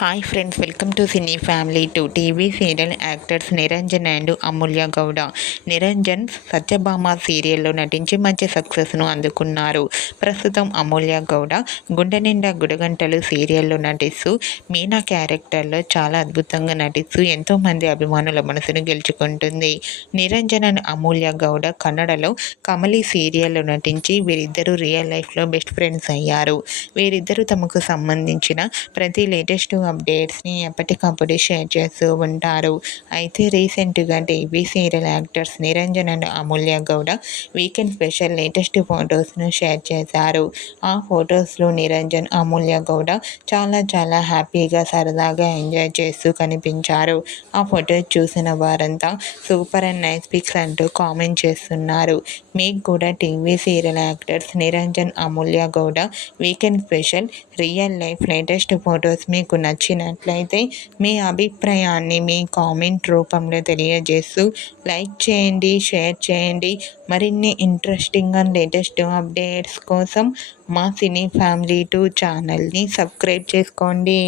Hi friends, welcome to cine family to TV serial actors Niranjan and Amulya Gowda. Niranjan Satyabhama సీరియల్లో నటించి మంచి సక్సెస్ను అందుకున్నారు. ప్రస్తుతం అమూల్య గౌడ గుండె నిండా గుడగంటలు సీరియల్లో నటిస్తూ మీనా క్యారెక్టర్లో చాలా అద్భుతంగా నటిస్తూ ఎంతోమంది అభిమానుల మనసును గెలుచుకుంటుంది. నిరంజన్ అండ్ అమూల్య గౌడ కన్నడలో కమలి సీరియల్లో నటించి వీరిద్దరూ రియల్ లైఫ్లో బెస్ట్ ఫ్రెండ్స్ అయ్యారు. వీరిద్దరూ తమకు సంబంధించిన ప్రతి లేటెస్ట్ అప్డేట్స్ని ఎప్పటికప్పుడు షేర్ చేస్తూ ఉంటారు. అయితే రీసెంట్గా TV serial actors Niranjan and Amulya Gowda weekend special latest ఫొటోస్ను షేర్ చేశారు. ఆ ఫొటోస్లో నిరంజన్, అమూల్య గౌడ చాలా హ్యాపీగా సరదాగా ఎంజాయ్ చేస్తూ కనిపించారు. ఆ ఫొటోస్ చూసిన వారంతా సూపర్ అండ్ నైస్ పిక్స్ అంటూ కామెంట్ చేస్తున్నారు. మీకు కూడా TV serial actors Niranjan, Amulya Gowda weekend special real life latest photos మీకు నచ్చినట్లయితే మీ అభిప్రాయాన్ని మీ కామెంట్ రూపంలో తెలియజేస్తూ లైక్ చేయండి, షేర్ చేయండి. మరిన్ని ఇంట్రెస్టింగ్ అండ్ లేటెస్ట్ అప్డేట్స్ కోసం మా సినీ ఫ్యామిలీ 2 ఛానల్ని సబ్స్క్రైబ్ చేసుకోండి.